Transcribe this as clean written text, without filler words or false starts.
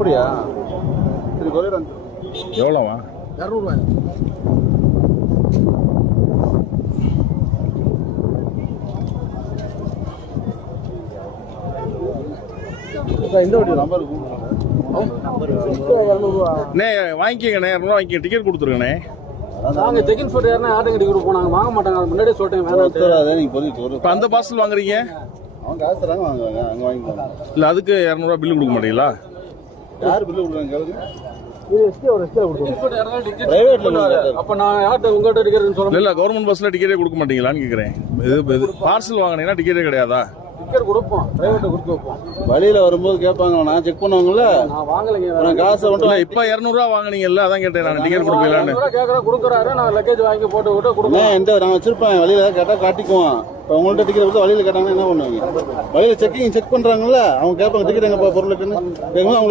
அப்படியா? சரி கொரியர் எவ்வளோவா? 200 இந்த வண்டி நம்பர் அண்ணே வாங்கிக்கங்கண்ணே, 200 வாங்கிக்க. டிக்கெட் கொடுத்துருங்கண்ணே. நாங்கள் செகண்ட் ஃபுட் யாருன்னா ஆட்டோ கட்டி கொடுப்போம். நாங்கள் வாங்க மாட்டாங்க, முன்னாடியே சொல்லிட்டேன் வேணாம். நீங்கள் போய் இப்போ அந்த பார்சல் வாங்குறீங்க? அவங்க காசு தராங்க, வாங்குவாங்க, அங்கே வாங்கிக்கலாம். இல்லை அதுக்கு 200 பில்லு கொடுக்க மாட்டீங்களா? யார் பில்லு கொடுக்குறாங்க கேளுங்க. அப்போ நான் யார்கிட்ட உங்கள்கிட்ட டிக்கெட் சொல்ல இல்லை கவர்மெண்ட் பஸ்ஸில் டிக்கெட்டே கொடுக்க மாட்டீங்களான்னு கேட்குறேன். இது பார்சல் வாங்கினீங்கன்னா டிக்கெட்டே கிடையாதா? டிக்கெட் கொடுப்போம், டிரைவர்கிட்ட கொடுத்து வைப்போம். வழியில் வரும்போது கேட்பாங்க, நான் செக் பண்ணுவாங்கல்ல. நான் வாங்கலைங்க, நான் காசை இல்லை இப்போ 200 வாங்கினீங்கல்ல, அதான் கேட்டேன் நான். டிக்கெட் கொடுப்பீங்களான்னு கேட்குறேன், கொடுக்குறாரு. நான் லக்கேஜ் வாங்கி போட்டு விட்டு கொடுப்பேன். எந்த நான் வச்சிருப்பேன், வழியில் கேட்டால் காட்டிக்குவான். இப்போ உங்கள்கிட்ட டிக்கெட் கொடுத்து வழியில் கேட்டாங்கன்னா என்ன பண்ணுவாங்க? வழியில் செக் பண்ணுறாங்கல்ல, அவங்க கேட்பாங்க டிக்கெட் எங்கப்பா பொருளுக்குன்னு. அவங்க